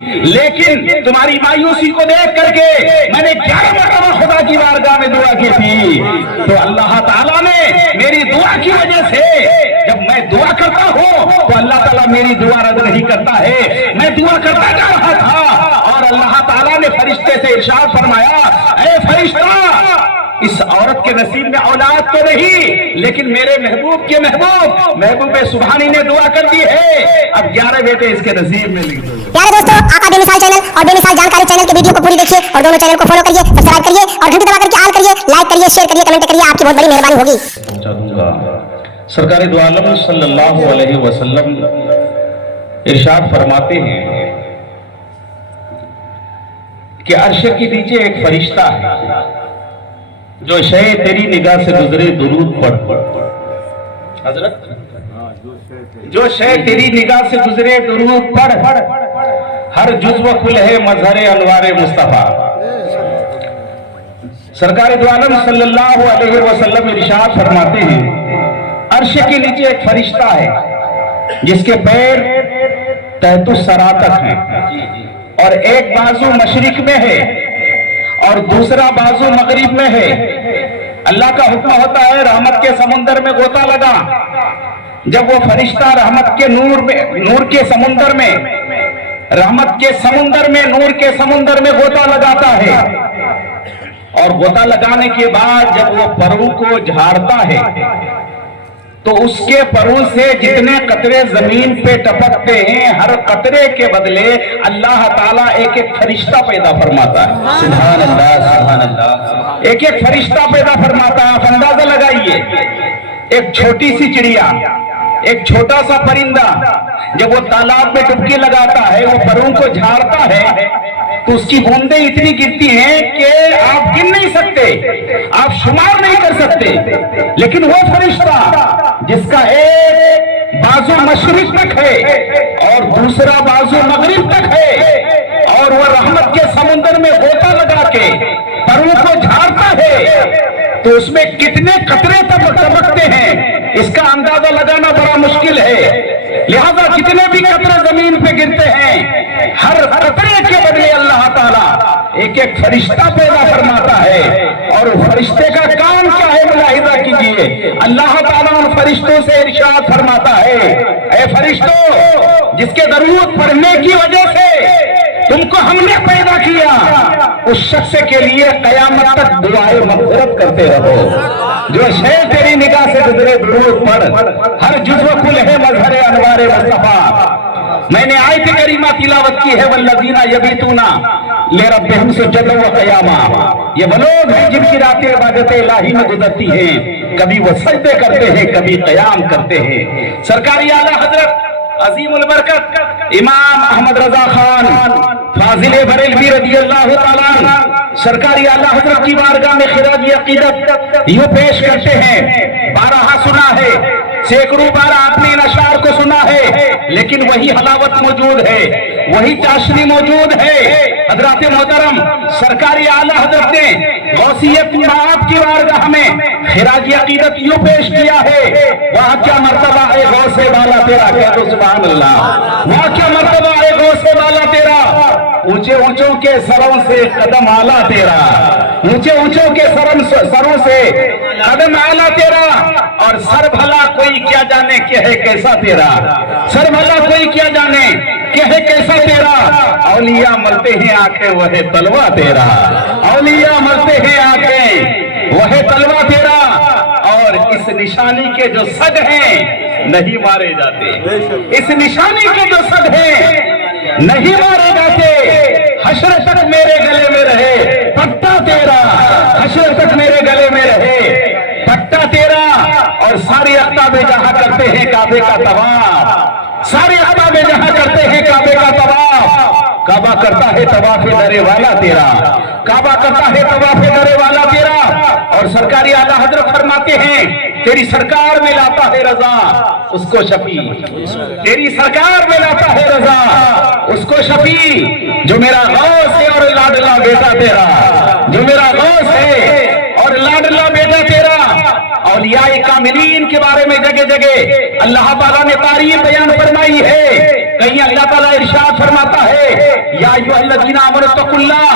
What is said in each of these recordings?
لیکن تمہاری مایوسی کو دیکھ کر کے میں نے 11 مرتبہ خدا کی بارگاہ میں دعا کی تھی، تو اللہ تعالیٰ نے میری دعا کی وجہ سے، جب میں دعا کرتا ہوں تو اللہ تعالیٰ میری دعا رد نہیں کرتا ہے۔ میں دعا کرتا جا رہا تھا اور اللہ تعالیٰ نے فرشتے سے ارشاد فرمایا، اے فرشتہ، اس عورت کے نصیب میں اولاد تو نہیں، لیکن میرے محبوب کے محبوب سبحانی نے دعا کر دی ہے، اب 11 بیٹے اس کے نصیب میں لکھ دو۔ پیارے دوستو، آقا بے مثال چینل اور بے مثال جانکاری چینل کے ویڈیو کو پوری دیکھیے اور دونوں چینل کو فالو کریے، سبسکرائب کریے اور گھنٹی دبا کر کے آل کریے، لائک کریے، شیئر کریے، کمنٹ کریے، آپ کی بہت بڑی مہربانی ہوگی۔ پہنچا دوں گا۔ سرکار دو عالم صلی اللہ علیہ وسلم ارشاد فرماتے ہیں کہ عرش کے نیچے ایک فرشتہ ہے، جو شے تیری نگاہ سے گزرے درود پڑھ۔ حضرت، جو شے تیری نگاہ سے گزرے درود پڑھ، ہر جزو کل ہے مظہر انوار مصطفیٰ۔ سرکار دو عالم صلی اللہ علیہ وسلم ارشاد فرماتے ہیں، عرش کے نیچے ایک فرشتہ ہے جس کے پیر تحت الثری تک ہیں، اور ایک بازو مشرق میں ہے اور دوسرا بازو مغرب میں ہے۔ اللہ کا حکم ہوتا ہے رحمت کے سمندر میں غوطہ لگا۔ جب وہ فرشتہ رحمت کے نور کے سمندر میں نور کے سمندر میں غوطہ لگاتا ہے، اور غوطہ لگانے کے بعد جب وہ پرو کو جھاڑتا ہے تو اس کے پرو سے جتنے قطرے زمین پہ ٹپکتے ہیں، ہر قطرے کے بدلے اللہ تعالیٰ ایک ایک فرشتہ پیدا فرماتا ہے۔ سبحان اللہ، سبحان اللہ۔ ایک ایک فرشتہ پیدا فرماتا ہے۔ آپ اندازہ لگائیے، ایک چھوٹی سی چڑیا، ایک چھوٹا سا پرندہ جب وہ تالاب میں ڈبکی لگاتا ہے، وہ پروں کو جھاڑتا ہے تو اس کی بوندیں اتنی گرتی ہیں کہ آپ گن نہیں سکتے، آپ شمار نہیں کر سکتے۔ لیکن وہ فرشتہ جس کا ایک بازو مشرق تک ہے اور دوسرا بازو مغرب تک ہے، اور وہ رحمت کے سمندر میں غوطہ لگا کے پروں کو جھاڑتا ہے، تو اس میں کتنے قطرے ٹپکتے ہیں اس کا اندازہ لگانا بڑا مشکل ہے۔ لہذا جتنے بھی قطرے زمین پہ گرتے ہیں، ہر قطرے کے بدلے اللہ تعالیٰ ایک ایک فرشتہ پیدا فرماتا ہے، اور فرشتے کا کام کیا ہے ملاحظہ کیجئے۔ اللہ تعالیٰ ان فرشتوں سے ارشاد فرماتا ہے، اے فرشتوں، جس کے درود پڑھنے کی وجہ سے تم کو ہم نے پیدا کیا، اس شخص کے لیے قیامت تک دعائے مغفرت کرتے رہو۔ جو شے تیری نگاہ سے گزرے درود پڑھ، ہر جزو کل ہے مظہر انوار مصطفیٰ۔ میں نے آیت کریمہ تلاوت کی ہے، والذین یبیتون لربہم سجدا وقیاما۔ یہ وہ لوگ ہیں جن کی راتیں عبادت الہی میں گزرتی ہیں، کبھی وہ سجدے کرتے ہیں، کبھی قیام کرتے ہیں۔ سرکاری اعلیٰ حضرت عظیم البرکت امام احمد رضا خان فاضل بریلوی رضی اللہ تعالیٰ عنہ سرکاری اعلیٰ حضرت کی بارگاہ میں خراج عقیدت یوں پیش کرتے ہیں، بارہا سنا ہے، سینکڑوں بار آپ نے ان اشعار کو سنا ہے، لیکن وہی حلاوت موجود ہے، وہی چاشنی موجود ہے۔ حضرات محترم، سرکاری اعلیٰ حضرت نے غوثیت آپ کی بارگاہ میں خراج عقیدت یوں پیش کیا ہے، وہاں کیا مرتبہ ہے غوث بالا تیرا، کہہ دو سبحان اللہ۔ وہاں کیا مرتبہ ہے غوث بالا تیرا، اونچے اونچوں کے سروں سے قدم اعلیٰ تیرا، اونچے اونچوں کے سروں سے قدم اعلیٰ تیرا، اور سر بھلا کوئی کیا جانے کہ ہے کیسا تیرا، سر بھلا کوئی کیا جانے کہ ہے کیسا تیرا۔ اولیاء ملتے ہیں آنکھیں وہ ہے تلوہ تیرا، اولیاء ملتے ہیں آنکھیں وہ ہے تلوہ تیرا، اور اس نشانی کے جو صد ہیں نہیں مارے جاتے، اس نشانی کے جو صد ہیں نہیں مارے جاتے۔ حشر تک میرے گلے میں رہے پٹا تیرا، حشر تک میرے گلے میں رہے پٹا تیرا، اور سارے اقطاب جہاں کرتے ہیں کعبے کا طواف، سارے اقطاب جہاں کرتے ہیں کعبے کا طواف، کعبہ کرتا ہے طواف درے والا تیرا، کعبہ کرتا ہے طواف درے والا تیرا۔ اور سرکاری اعلیٰ حضرت فرماتے ہیں، تیری سرکار میں لاتا ہے رضا اس کو شفیع، تیری سرکار میں لاتا ہے رضا اس کو شفیع، جو میرا غوث ہے اور لاڈلا بیٹا تیرا، جو میرا غوث ہے اور لاڈلا بیٹا تیرا۔ اولیاء کاملین کے بارے میں جگہ جگہ اللہ تعالیٰ نے تعریف بیان فرمائی ہے، کہیں اللہ تعالیٰ ارشاد فرماتا ہے या अय्युहल्लज़ीना आमनु तक़ुल्लाह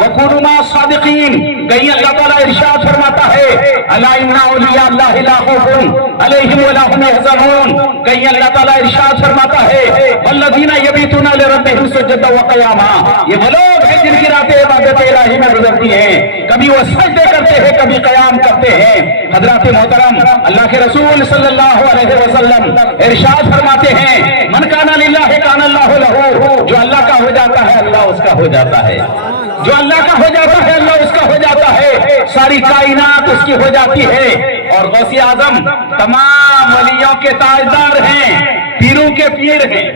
व कूनू मअस सादिक़ीन। कहीं अल्लाह ताला इरशाद फरमाता है अला इन्ना औलिया अल्लाहि ला खौफुन अलैहिम व ला हुम यहज़नून। कहीं अल्लाह ताला इरशाद फरमाता है वल्लज़ीना यबीतूना लिरब्बिहिम सुज्जदन व क़ियामा। ये वो लोग हैं जिनकी रातें इबादत इलाही में गुजरती हैं, कभी वो सजदे करते हैं कभी क़याम करते हैं। हज़रात मोहतरम, अल्लाह के रसूल सल्लल्लाहु अलैहि वसल्लम इरशाद फरमाते हैं मन काना लिल्लाहि काना अल्लाहु लहू। जो अल्लाह का हो जाता है अल्लाह उसका हो जाता है, जो अल्लाह का हो जाता है अल्लाह उसका हो जाता है। सारी कायनात उसकी हो जाती है। और गौसे आजम तमाम वलियों के ताजदार हैं, पीरों के पीर हैं।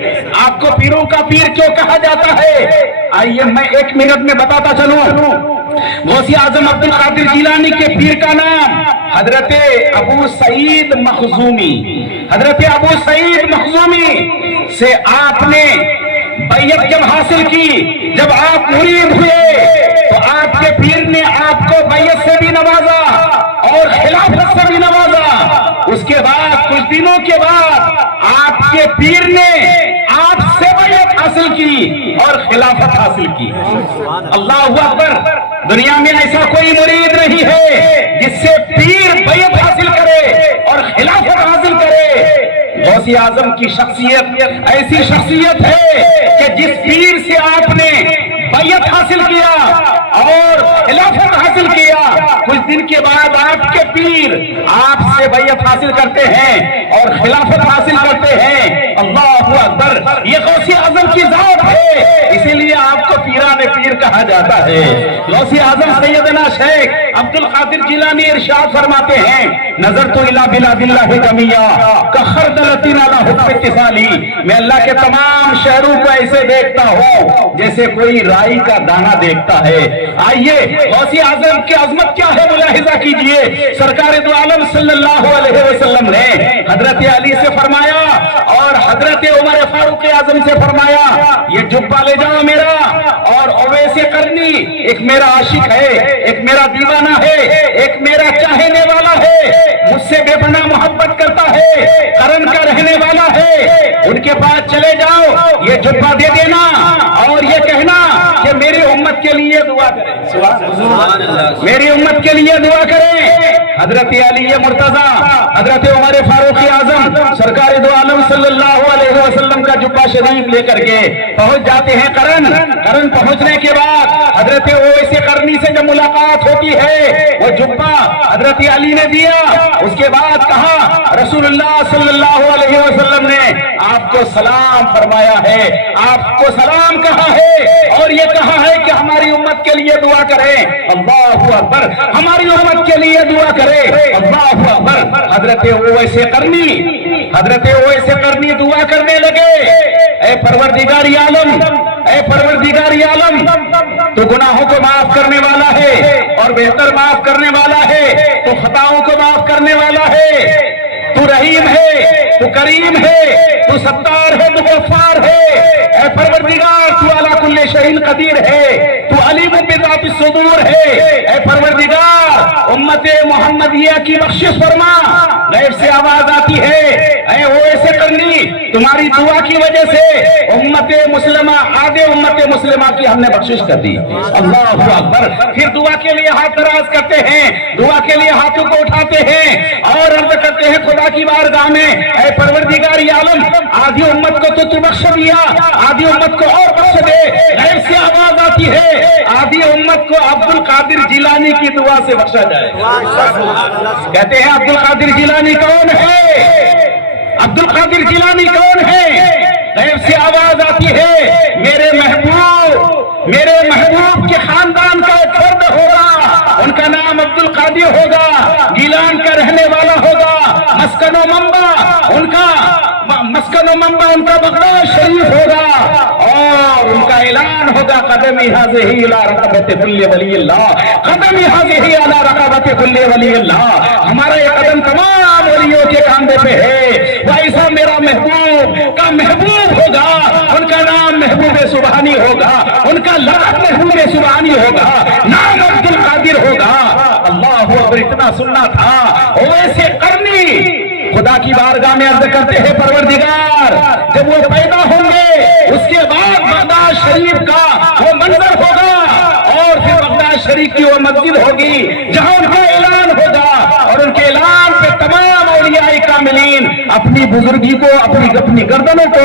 आपको पीरों का पीर क्यों कहा जाता है, आइए मैं 1 मिनट में बताता चलूं। गौसे आजम अब्दुल कादिर जिलानी के पीर का नाम हजरत अबू सईद मखजूमी। हजरत अबू सईद मखजूमी से आपने बैयत जब हासिल की, जब आप मुरीद हुए तो आपके पीर ने आपको बैयत से भी नवाजा और खिलाफत से भी नवाजा। उसके बाद कुछ दिनों के बाद आपके पीर ने आपसे बैयत हासिल की और खिलाफत हासिल की। अल्लाह अकबर। दुनिया में ऐसा कोई मुरीद नहीं है जिससे पीर बैयत हासिल करे और खिलाफत हासिल करे। गौसे आजम की शख्सियत ऐसी शख्सियत है कि जिस पीर से आपने बैयत हासिल किया और खिलाफत हासिल किया, कुछ दिन के बाद आपके पीर आपसे बैयत हासिल करते हैं और खिलाफत हासिल करते हैं। अल्लाहु अकबर। ये गौसे आजम की जात है, इसीलिए आपको पीराने पीर कहा जाता है। गौसे आजम सैयदना शेख अब्दुल कादिर जिलानी इरशाद फरमाते हैं नजर तो इला बिलादिल्लाहि जमिया कखरदलतिन अला हुक्म इत्तिसाली। मैं अल्लाह के तमाम शहरों को ऐसे देखता हूँ जैसे कोई राई का दाना देखता है। आइए गौसे आजम की अजमत क्या है मुलाहिजा कीजिए। सरकार दो आलम सल्लल्लाहु अलैहि वसल्लम ने हजरत अली से फरमाया और हजरत उमर फारूक आजम से फरमाया ये जुब्बा ले जाओ मेरा। और अवैसे करनी एक मेरा आशिक है, एक मेरा दीवाना है, एक मेरा चाहने वाला है, मुझसे बेपनाह मोहब्बत करता है, करन का रहने वाला है। उनके पास चले जाओ, ये जुब्बा दे देना और ये कहना कि मेरी उम्मत के लिए दुआ करें, मेरी उम्मत के लिए दुआ करें। हजरत अली मुर्तजा हजरत उमर फारूक आजम सरकार दो आलम सल्लल्लाहु अलैहि वसल्लम का जुब्बा शरीफ लेकर के पहुंच जाते हैं करन पहुंचने के बाद हजरत ओवैसे करनी से जब मुलाकात होती है, वो जुब्बा हजरत अली ने दिया। उसके बाद कहा रसूलुल्लाह सल्लल्लाहु अलैहि वसल्लम ने आपको सलाम फरमाया है, आपको सलाम कहा है और ये कहा है कि हमारी उम्मत के लिए दुआ करें। अल्लाहु अकबर। हमारी उम्मत के लिए दुआ करें। अल्लाहु अकबर। हजरत ओवैसे करनी दुआ करने लगे, ऐ परवरदिगार आलम, ऐ परवरदिगार आलम, तो गुनाहों को माफ करने वाला है और बेहतर माफ करने वाला है, तो खताओं को माफ करने वाला है, तू रहीम है, तू करीम है, तू सत्तार है, तू गफ्फार है। ऐ परवरदिगार तू अला कुल्ले शैइन कदीर है, तू अलीम बिज़ाति सुदूर है। ऐ परवरदिगार उम्मते मुहम्मदिया की बख्शिश फरमा। गैब से आवाज आती है ऐ ओवैसे करनी तुम्हारी दुआ की वजह से उम्मते मुस्लिमा आधे उम्मते मुस्लिमा की हमने बख्शिश कर दी। अल्लाहु अकबर। फिर दुआ के लिए हाथ दराज करते हैं, दुआ के लिए हाथों को उठाते हैं और अर्ज करते हैं खुदा की बारगाह में ऐ परवरदिगार आलम आधी उम्मत को तो तू बख्श दिया, आधी उम्मत को और बख्श दे। गैब से आवाज आती है आधी उम्मत को अब्दुल कादिर जिलानी की दुआ से बख्शा जाए। कहते हैं अब्दुल कादिर जिलानी कौन है? अब्दुल कादिर जिलानी कौन है? गैब से आवाज आती है मेरे महबूब के खानदान का एक फर्द होगा, उनका नाम अब्दुल कादिर होगा, गिलान का रहने वाला होगा, मस्कनो मंबा उनका बगदाद शरीफ होगा और उनका ऐलान होगा कदमी हाज़िही अला रक़बति कुल्ली वलील्लाह, कदमी हाज़िही अला रक़बति कुल्ली वलील्लाह। हमारा ये कदम तमाम वलियों के कांधे पे है। वैसा मेरा महबूब का महबूब होगा, उनका नाम महबूब सुबहानी होगा, उनका लक़ब महबूब सुबहानी होगा, नाम अब्दुल कादिर होगा। अल्लाहु अकबर। इतना सुनना था। ओवैसे करनी खुदा की बारगाह में अर्ज करते हैं परवरदिगार जब वो पैदा होंगे उसके बाद बगदाद शरीफ का शरीफ की वो मस्जिद होगी जहां उनका ऐलान होगा और उनके ऐलान पे तमाम औलियाए कामिलीन अपनी बुजुर्गी को, अपनी गर्दनों को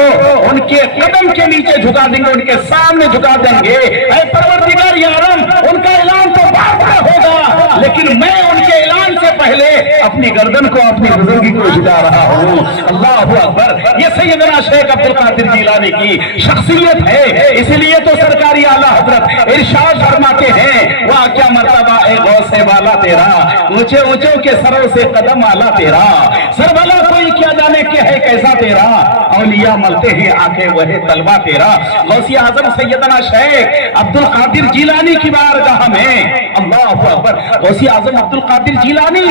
उनके कदम के नीचे झुका देंगे, उनके सामने झुका देंगे। ऐ परवरदिगार यारम, उनका ऐलान तो बाद में होगा, लेकिन मैं उनके ऐलान से पहले अपनी गर्दन को, अपनी बुजुर्गी को झुका रहा हूँ। अल्लाह अकबर। ये सैयदना शेख अब्दुल कादिर जिलानी की शख्सियत है। इसलिए तो सरकारी आला हजरत इरशाद फरमाते हैं, वाह क्या मर्तबा ए गौसे वाला तेरा, ऊंचे ऊंचों के सरों से कदम आला तेरा, सरबला कोई क्या जाने के है कैसा तेरा, औलिया मलते हैं आंखें वह तलवा तेरा। गौसिया आजम सैयदना शेख अब्दुल कादिर जिलानी की बारगाह में, अल्लाह अकबर, गौसिया आजम अब्दुल कादिर जिलानी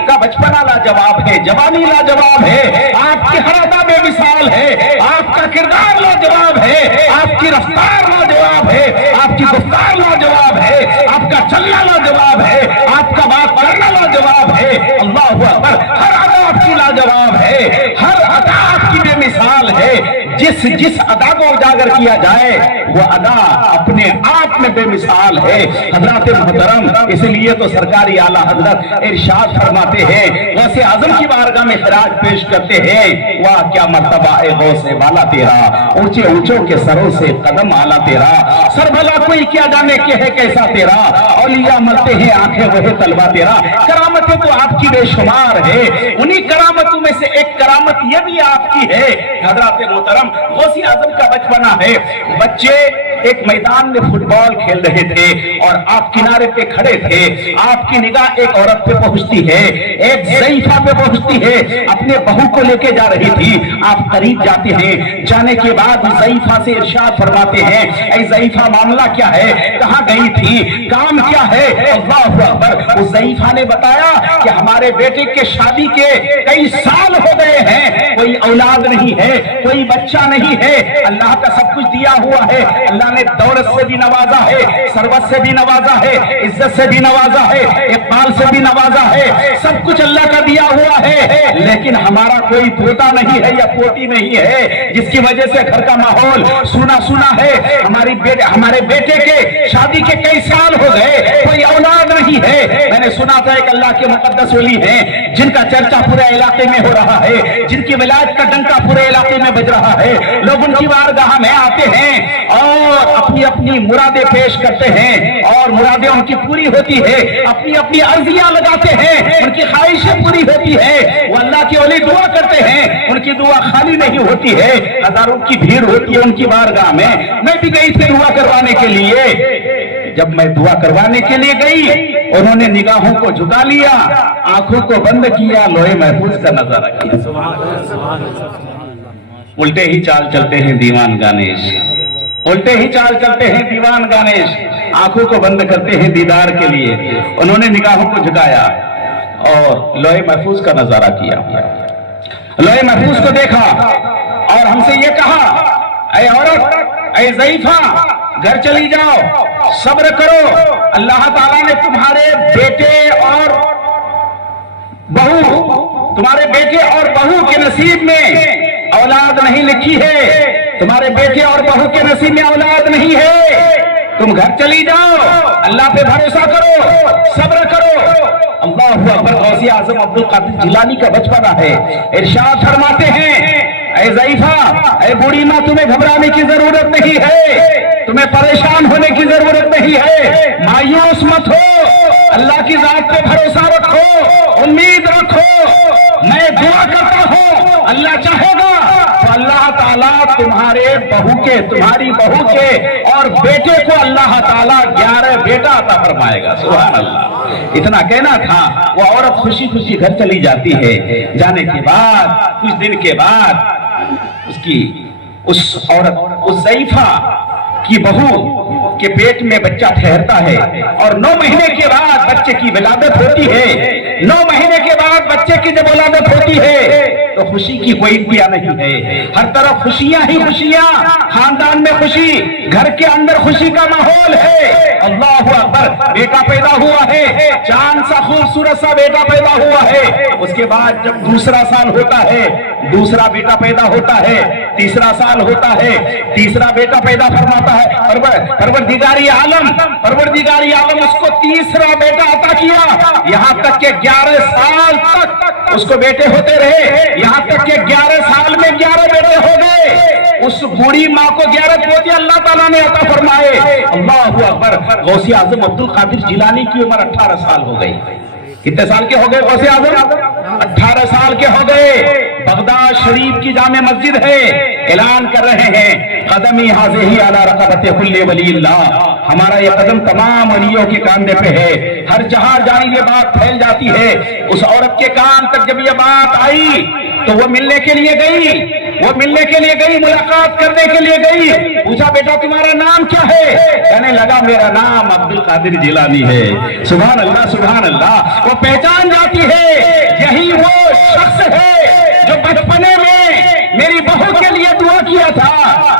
का बचपना लाजवाब है, जवानी लाजवाब है, आपकी हर अदा बेमिसाल है, आपका किरदार लाजवाब है, आपकी रफ्तार लाजवाब है, आपकी गुफ्तार लाजवाब है, आपका चलना लाजवाब है, आपका बात करना लाजवाब है। अल्लाह अकबर। हर अदा आपकी लाजवाब है, हर अदा आपकी बेमिसाल है। जिस अदा को उजागर किया जाए वो अदा अपने आप में बेमिसाल है। हजरत मुहतरम, इसलिए तो सरकारी आला हजरत इरशाद फरमाते हैं, गौसे आजम की बारगाह में खिराज पेश करते हैं, वाह क्या मर्तबा ए गौसे वाला तेरा, ऊंचे ऊंचों के सरों से कदम आला तेरा, सरभला कोई क्या जाने के है कैसा तेरा, औलिया मलते हैं आंखें वह तलवा तेरा। करामतें तो आपकी बेशुमार है, उन्हीं करामतों में से एक करामत यह भी आपकी है। हजरत मोहतरम, गौसे आजम का बचपना है, बच्चे एक मैदान में फुटबॉल खेल रहे थे और आप किनारे पे खड़े थे, आपकी निगाह एक औरत पे पहुंचती है, एक ज़ईफा पे पहुंचती है, अपने बहू को लेके जा रही थी। आप करीब जाते हैं, जाने के बाद ज़ईफा से इरशाद फरमाते हैं, ऐ ज़ईफा मामला क्या है, कहां गई थी, काम क्या है। अल्लाहु अकबर। उस ज़ईफा ने बताया कि हमारे बेटे के शादी के कई साल हो गए हैं, कोई औलाद नहीं है, कोई बच्चा नहीं है, अल्लाह का सब कुछ दिया हुआ है, अल्लाह ने दौलत से भी नवाजा है, सरवत से भी नवाजा है, इज्जत से भी नवाजा है, इकबाल से भी नवाजा है, सब कुछ अल्लाह का दिया हुआ है, लेकिन हमारा कोई पोता नहीं है या पोती नहीं है, जिसकी वजह से घर का माहौल सूना सूना है। हमारे बेटे के शादी के कई साल हो गए, कोई औलाद नहीं है। मैंने सुना था एक अल्लाह के मुकद्दस वली हैं जिनका चर्चा पूरे इलाके में हो रहा है, जिनकी विलायत का डंका पूरे इलाके में बज रहा है, लोग उनकी बारगाह में आते हैं और अपनी अपनी मुरादें पेश करते हैं और मुरादें उनकी पूरी होती है, अपनी अपनी अर्जियां लगाते हैं, उनकी ख्वाहिशें पूरी होती है, वो अल्लाह के वली दुआ करते हैं, उनकी दुआ खाली नहीं होती है, हजारों की भीड़ होती है उनकी बारगाह में। मैं भी गई थी दुआ करवाने के लिए। जब मैं दुआ करवाने के लिए गई, उन्होंने निगाहों को झुका लिया, आंखों को बंद किया, लोहे महफूज का नजारा किया। उल्टे ही चाल चलते हैं दीवान गानेश, उल्टे ही चाल चलते हैं दीवान गानेश, आंखों को बंद करते हैं दीदार के लिए। उन्होंने निगाहों को झुकाया और लोहे महफूज का नजारा किया, लोहे महफूज को देखा और हमसे ये कहा, ऐ औरत, ऐ ज़ईफा, घर चली जाओ, सब्र करो, अल्लाह ताला ने तुम्हारे बेटे और बहू के नसीब में औलाद नहीं लिखी है, तुम्हारे बेटे और बहू के नसीब में औलाद नहीं है, तुम घर चली जाओ, अल्लाह पे भरोसा करो, सब्र करो। अल्लाहु अकबर। गौसे आजम अब्दुल कादिर जिलानी का बचपना है। इरशाद फरमाते हैं, ऐ ज़ईफा, ऐ बूढ़ी माँ, तुम्हें घबराने की जरूरत नहीं है, तुम्हें परेशान होने की जरूरत नहीं है, मायूस मत हो, अल्लाह की जात पे भरोसा रखो, उम्मीद रखो। मैं दुआ करता हूँ, अल्लाह चाहेगा तो अल्लाह ताला तुम्हारी बहू के और बेटे को अल्लाह ताला 11 बेटा अता फरमाएगा। सुभान अल्लाह। इतना कहना था, वो औरत खुशी खुशी घर चली जाती है। जाने के बाद कुछ दिन के बाद उस ज़ईफा की बहू के पेट में बच्चा ठहरता है और 9 महीने के बाद बच्चे की विलादत होती है। 9 महीने के बाद बच्चे की जब विलादत होती है तो तो खुशी की कोई इंतहा नहीं है। हर तरफ खुशियां ही खुशियां, खानदान में खुशी, घर के अंदर खुशी का माहौल है। अल्लाह अकबर, बेटा पैदा हुआ है, चांद सा खूबसूरत सा बेटा पैदा हुआ है। उसके बाद जब दूसरा साल होता है, दूसरा बेटा पैदा होता है, तीसरा साल होता है, तीसरा बेटा पैदा फरमाता है परवरदिगारी आलम उसको तीसरा बेटा अता किया। यहाँ तक के 11 साल तक उसको बेटे होते रहे, यहाँ तक के 11 साल में 11 बेटे हो गए। उस बूढ़ी माँ को 11 पोते अल्लाह ताला ने अता फरमाए। अल्लाह अकबर। गौसे आजम अब्दुल कादिर जिलानी की उम्र 18 साल हो गई। कितने साल के हो गए गौसे आजम? 18 साल के हो गए। बगदाद शरीफ की जामे मस्जिद है, ऐलान कर रहे हैं कदमी हाज़िही अला रक़बति कुल्ली वलील्लाह, हमारा ये कदम तमाम वलियों के कांधे पे है। हर जहां जानी ये बात फैल जाती है। उस औरत के कान तक जब ये बात आई तो वो मिलने के लिए गई, मुलाकात करने के लिए गई। पूछा बेटा तुम्हारा नाम क्या है? कहने लगा मेरा नाम अब्दुल कादिर जिलानी है। सुभान अल्लाह सुभान अल्लाह। वो पहचान जाती है, यही वो शख्स है जो बचपने में मेरी बहू के लिए दुआ किया था।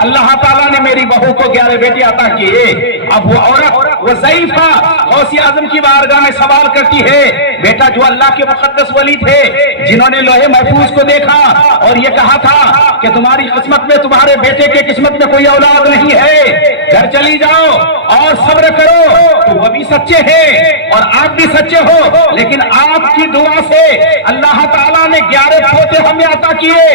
अल्लाह ताला ने मेरी बहू को 11 बेटे अता किए। अब वो औरत, वो ज़ईफ़ा गौसे आज़म की बारगाह में सवाल करती है, बेटा जो अल्लाह के मुक़द्दस वली थे, जिन्होंने लोहे महफूज को देखा और ये कहा था कि तुम्हारी किस्मत में, तुम्हारे बेटे के किस्मत में कोई औलाद नहीं है, घर चली जाओ और सब्र करो। तो वो भी सच्चे हैं और आप भी सच्चे हो, लेकिन आपकी दुआ से अल्लाह ताला ने 11 पोते हमें अता किए।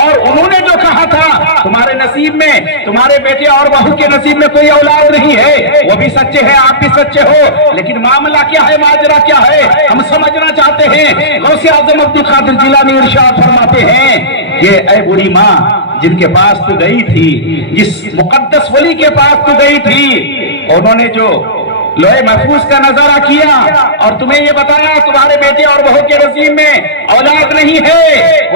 और उन्होंने जो कहा था तुम्हारे नसीब में, तुम्हारे बेटे और बहू के नसीब में कोई औलाद नहीं है, वो भी सच्चे हैं, आप भी सच्चे हो। लेकिन मामला क्या है, माजरा क्या है, हम समझना चाहते हैं। गौसे आज़म अब्दुल कादिर जिलानी इरशाद फरमाते हैं कि ऐ बूढ़ी माँ, जिनके पास तू गई थी, जिस मुकद्दस वली के पास तू गई थी, उन्होंने जो लोहे महफूज का नजारा किया और तुम्हें ये बताया तुम्हारे बेटे और बहू के नसीब में औलाद नहीं है,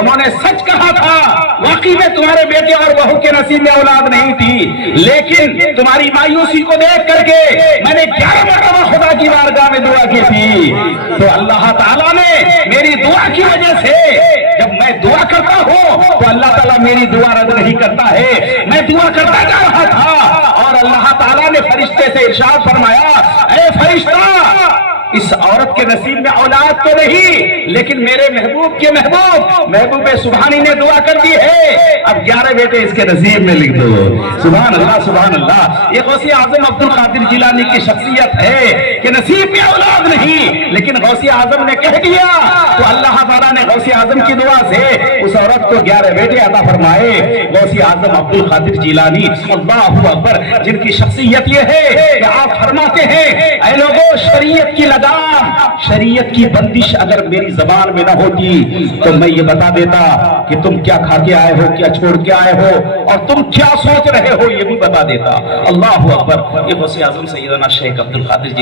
उन्होंने सच कहा था। वाकई में तुम्हारे बेटे और बहू के नसीब में औलाद नहीं थी, लेकिन तुम्हारी मायूसी को देख करके मैंने 11 मरतबा खुदा की बारगाह में दुआ की थी। तो अल्लाह ताला ने मेरी दुआ की वजह से, जब मैं दुआ करता हूँ तो अल्लाह ताला मेरी दुआ रद्द नहीं करता है। मैं दुआ करता जा रहा था और अल्लाह ताला ने फरिश्ते से इरशाद फरमाया, ऐ फरिश्ता, इस औरत के नसीब में औलाद तो नहीं, लेकिन मेरे महबूब के महबूब सुभानी ने दुआ कर दी है, अब 11 बेटे इसके नसीब में लिख दो। सुभान अल्लाह सुभान अल्लाह। ये गौसे आज़म अब्दुल कादिर जिलानी की शख्सियत है कि नसीब में औलाद नहीं, लेकिन गौसे आज़म ने कह दिया तो अल्लाह ताला ने गौसे आज़म की दुआ से उस औरत को 11 बेटे अता फरमाए। गौसे आज़म अब्दुल कादिर जिलानी अल्लाहु अकबर, जिनकी शख्सियत ये है कि आप फरमाते हैं, ऐ लोगों, शरीयत की लगाम, शरीयत की बंदिश अगर मेरी जबान में ना होती तो मैं ये बता देता कि तुम क्या खा के आए हो, क्या छोड़ के आए हो और तुम क्या सोच रहे हो, ये भी बता देता। अल्लाह अकबर। ये गौसे आज़म सैयदना शेख अब्दुल कादिर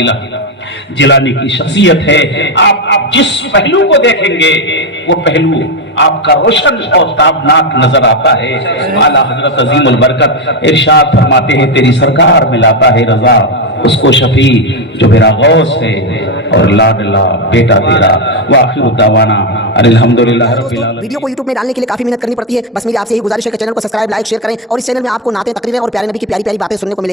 जिलानी की शख्सियत है। आप जिस पहलू को देखेंगे वो पहलू आपका रोशन और ताबनाक नजर आता है। आला हजरत अजीमुल बरकत इरशाद फरमाते हैं, तेरी सरकार में लाता है रजा उसको शफी जो मेरा गौस है और लाडला बेटा तेरा। वाखिर दावाना अल्हम्दुलिल्लाह रब्बिल आलमीन। वीडियो को YouTube में डालने के लिए काफी मेहनत करनी पड़ती है, बस मेरी आपसे यही गुजारिश है कि चैनल को सब्सक्राइब, लाइक, शेयर करें और इस चैनल में आपको नाते, तकरीरें और प्यारे नबी की प्यारी प्यारी बातें सुनने को मिलेंगी।